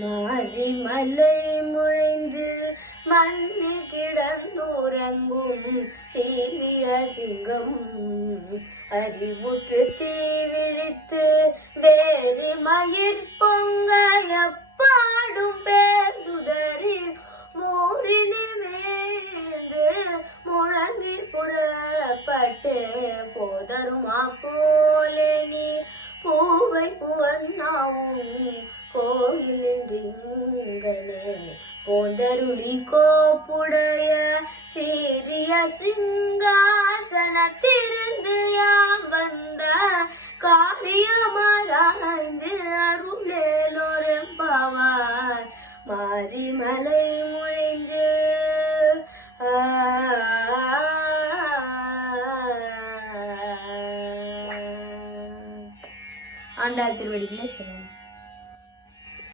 மாரிமலை முழைந்து மண்ணி கிடந்துறங்கும் சீரிய சிங்கம் அறிவுற்று தீவிழித்து வேறு மயிர் பொங்க எப்பாடும் பேர்ந்துதறி மோரினி மேந்து முழங்கி புறப்பட்டு போதருமா போலே நீ பூவை புவன்னாவும் கோயிலிந்திங்கனே போந்தருளி கோப்புடைய சீரிய சிங்காசனத்திருந்து யாம் வந்த காரியமாராய்ந்து அருளேலோரெம்பாவாய் மாரிமலை முழைந்து ஆண்டாள் திருவடிகளே சரணம்.